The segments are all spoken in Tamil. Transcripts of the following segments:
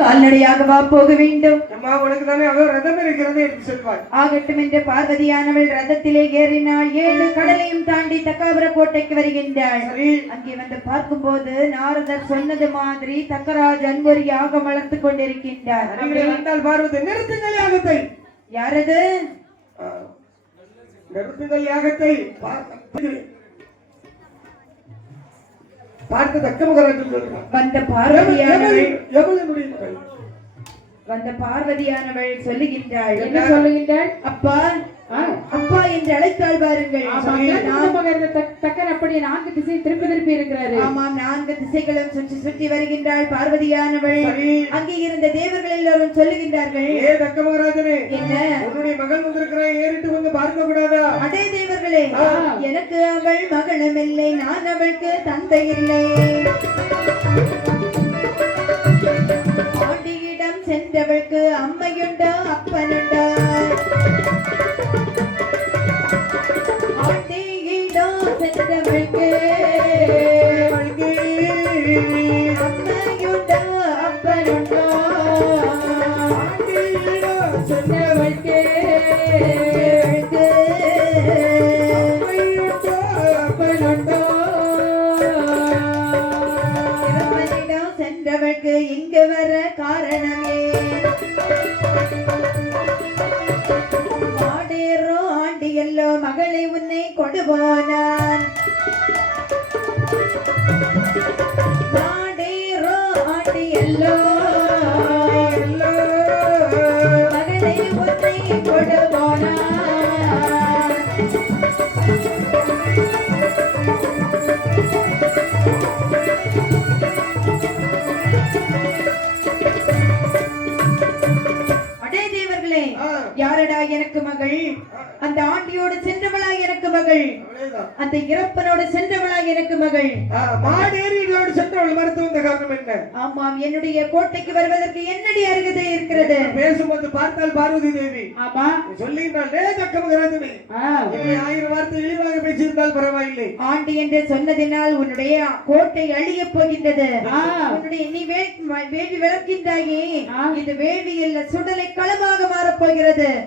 கால்நடையாகவா போக வேண்டும். அம்மா உனக்கு தானே அதோ ரதம் இருக்கிறது என்று சொல்வாய். ஆகட்டும் என்று பார்வதியானவள் ரதத்திலே ஏறினாள். ஏழு கடலையும் தாண்டி தக்காபுர கோட்டைக்கு வருகின்றாள். அங்கே வந்து பார்க்கும்போது நாரதர் சொன்னது மாதிரி தக்கராஜன் ஒரு யாகம் வளர்த்து கொண்டிருக்கின்றார். வந்தால் பார்வதி நிறுத்துங்கள் யாகத்தை. யாரது? நிறுத்துங்கள் யாகத்தை. பார்த்து பார்த்து தக்க முகராஜன் சொல்றான் வந்த பார்வதியானவள் வந்த பார்வதியானவள் சொல்லுகின்றாள். என்ன சொல்லுகின்றாள்? அப்பா அப்பா என்று அழைத்தாள் பாருங்கள் தக்கர் அப்படி நான்கு திசை திருப்பி திருப்பி இருக்கிறாரு. ஆமாம் நான்கு திசைகளும் சுற்றி சுற்றி வருகின்றாள் பார்வதியானவள். அங்கே இருந்த தேவர்கள் எல்லோரும் சொல்லுகின்றார்கள். ஏ தக்க மகாராஜனே என்ன? உன்னுடைய மகன் வந்திருக்கிறான் ஏறிட்டு வந்து பார்க்க கூடாதா அதே தேவர்களே எனக்கு அவள் மகளும் இல்லை நான் அவளுக்கு தந்தை இல்லை. எனக்கு இங்க வர காரணமே. மாடேறோ ஆண்டி எல்லோ மகளை உன்னை கொண்டு போனான் யாரடா எனக்கு மகள். அந்த ஆண்டியோடு சென்றவளா எனக்கு மகள். அந்த இறப்பனோடு சென்றவளா எனக்கு மகள். மாடேரிகளோடு சென்றவள் மறுத்து வந்த காரணம் என்ன? ஆமாம் என்னுடைய கோட்டைக்கு வருவதற்கு என்னடி அருகதை இருக்கிறது. பேசும்போது பார்த்தால் பார்வதி தேவி. ஆமா. சொல்லினாள் "ஏ தக்க மகாராஜனே. ஆ, என்னை ஆயிரம் வார்த்தை இழிவாக பேசியிருந்தால் பரவாயில்லை. ஆண்டி என்று சொன்னதினால் உன்னுடைய கோட்டை அழியப் போகின்றது. உன்னுடைய நீ வேள்வி விளக்கின்றாயே. ஆ. இது வேள்வி இல்ல சுடலை களமாக மாறப்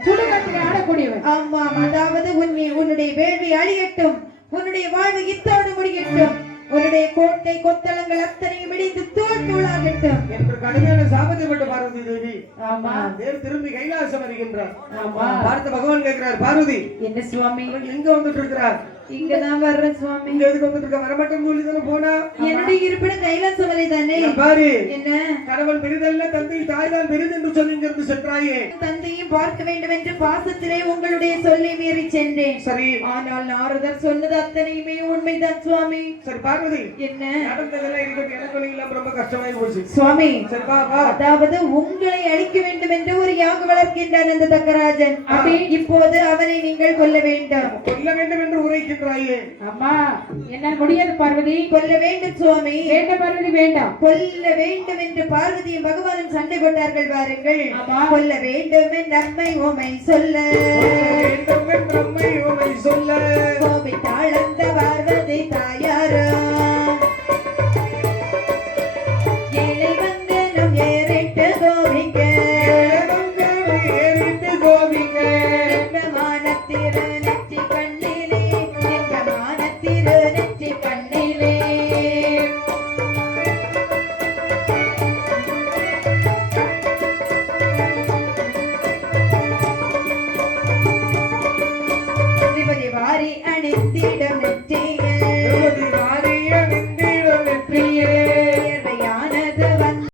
சுடுகாட்டுக்கு ஆடக்கூடியவன். ஆமாம் அதாவது உன்னை உன்னுடைய வேள்வி அழியட்டும். உன்னுடைய வாழ்வு இத்தோடு முடியட்டும். உன்னுடைய கோட்டை கொத்தளங்கள் அத்தனையும் இடிந்து தூள் தூளாகட்டும் என்று கடுமையான சாபத்தை கொண்ட பார்வதி தேவி. ஆமா. தேவ் திரும்பி கைலாசம் வருகின்றார். ஆமா. பார்த்த பகவான் கேட்கிறார் பார்வதி என்ன சுவாமி? எங்க வந்துட்டு இருக்கிறார். இங்கதான் வர்றேன் சுவாமி. இங்க எதுக்கு வந்துட்டு இருக்க வரமாட்டேன் சொல்லி தானே போனா. என்னுடைய இருப்பிடம் கைலாசமலை தானே? பாரு. என்ன? கடவுள் பெரிதல்ல தந்தை தாய் தான் பெரிது என்று சொல்லி இங்கிருந்து சென்றாயே. தந்தையும் பார்க்க வேண்டும் என்று பாசத்திலே உங்களுடைய சொல்லை மீறி சென்றேன். சரி. ஆனால் நாரதர் சொன்னது அத்தனையுமே உண்மைதான் சுவாமி. சரி பார்வதி. என்ன? நடந்ததெல்லாம் இருக்கட்டும். எனக்கு ஒண்ணும் இல்லாம ரொம்ப கஷ்டமாயி போச்சு. சுவாமி சரி வா வா. அதாவது உங்களை அழிக்க வேண்டும் என்று ஒரு யாக வளர்க்கின்றான் அந்த தக்கராஜன். அப்படி? இப்போது அவனை நீங்கள் கொல்ல வேண்டும். கொல்ல வேண்டும் என்று என்னால் முடியாது பார்வதி. கொல்ல வேண்டும் சுவாமி. வேண்ட பார்வதி வேண்டாம். கொல்ல வேண்டும் என்று பார்வதியும் பகவானும் சண்டை போட்டார்கள் பாருங்கள். கொல்ல வேண்டும் நன்மை உமை சொல்ல. அம்மை உமை சொல்ல. பார்வதி தாயாரோ. மானத்திரு திரிபதி வாரி அணிந்திடம் நெற்றியில்